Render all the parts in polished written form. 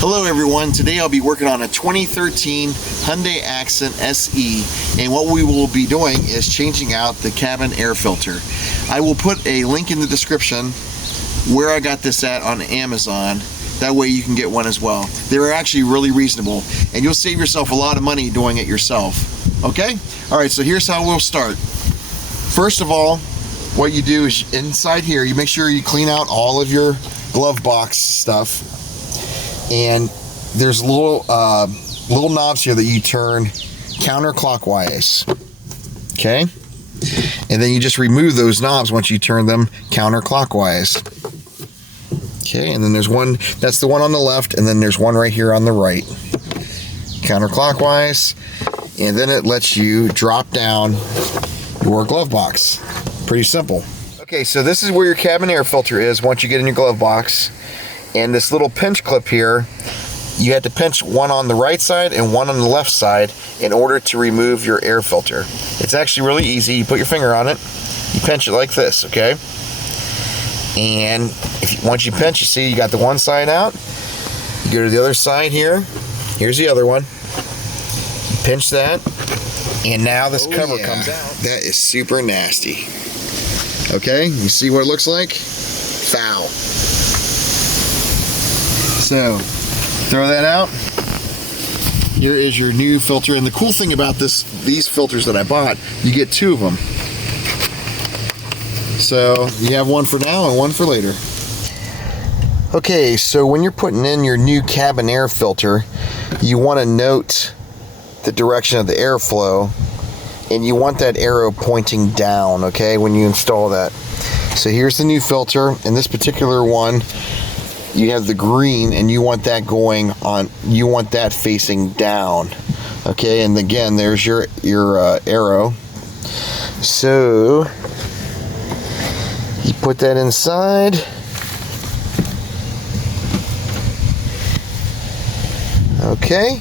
Hello everyone, today I'll be working on a 2013 Hyundai Accent SE, and what we will be doing is changing out the cabin air filter. I will put a link in the description where I got this at on Amazon. That way you can get one as well. They're actually really reasonable, and you'll save yourself a lot of money doing it yourself. Okay? Alright, so here's how we'll start. First of all, what you do is inside here, you make sure you clean out all of your glove box stuff. And there's little knobs here that you turn counterclockwise. Okay? And then you just remove those knobs once you turn them counterclockwise. Okay, and then there's one, that's the one on the left, and then there's one right here on the right. Counterclockwise, and then it lets you drop down your glove box. Pretty simple. Okay, so this is where your cabin air filter is once you get in your glove box. And this little pinch clip here, you have to pinch one on the right side and one on the left side in order to remove your air filter. It's actually really easy. You put your finger on it, you pinch it like this, okay? And once you pinch, you see you got the one side out. You go to the other side here. Here's the other one. You pinch that, and now this cover comes out. That is super nasty. Okay, you see what it looks like? Foul. So, throw that out. Here is your new filter, and the cool thing about these filters that I bought, you get two of them. So, you have one for now and one for later. Okay, so when you're putting in your new cabin air filter, you want to note the direction of the airflow, and you want that arrow pointing down, okay, when you install that. So here's the new filter, and this particular one, you have the green, and you want that going on, you want that facing down, okay? And again, there's your arrow. So you put that inside. Okay.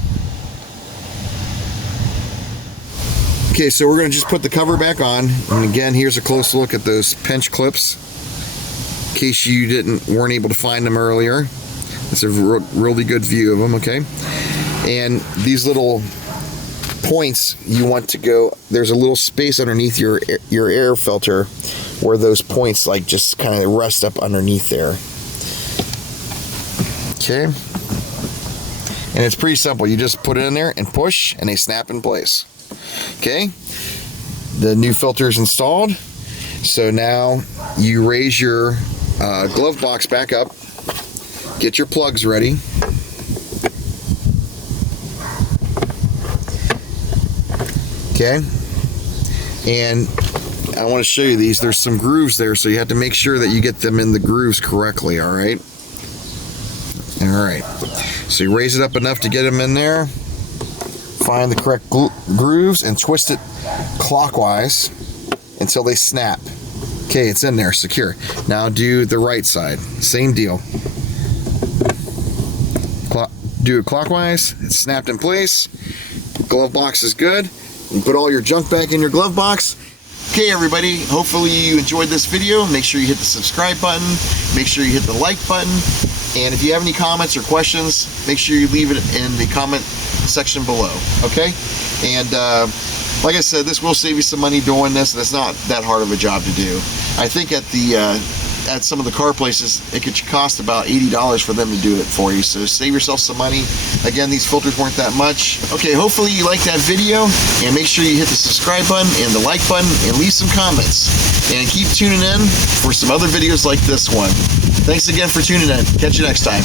Okay, so we're going to just put the cover back on, and again, here's a close look at those pinch clips. In case you weren't able to find them earlier. It's a really good view of them, okay? And these little points, you want to go, there's a little space underneath your air filter where those points like just kind of rest up underneath there. Okay? And it's pretty simple. You just put it in there and push, and they snap in place. Okay? The new filter is installed. So now you raise your glove box back up, get your plugs ready, okay, and I want to show you these. There's some grooves there, so you have to make sure that you get them in the grooves correctly. Alright, so you raise it up enough to get them in there, find the correct grooves, and twist it clockwise until they snap. Okay, it's in there, secure. Now do the right side. Same deal. Do it clockwise. It's snapped in place. Glove box is good. You put all your junk back in your glove box. Okay, everybody. Hopefully you enjoyed this video. Make sure you hit the subscribe button. Make sure you hit the like button. And if you have any comments or questions, make sure you leave it in the comment section below. Okay? And like I said, this will save you some money doing this, and it's not that hard of a job to do. I think at some of the car places, it could cost about $80 for them to do it for you, so save yourself some money. Again, these filters weren't that much. Okay, hopefully you liked that video, and make sure you hit the subscribe button and the like button, and leave some comments. And keep tuning in for some other videos like this one. Thanks again for tuning in. Catch you next time.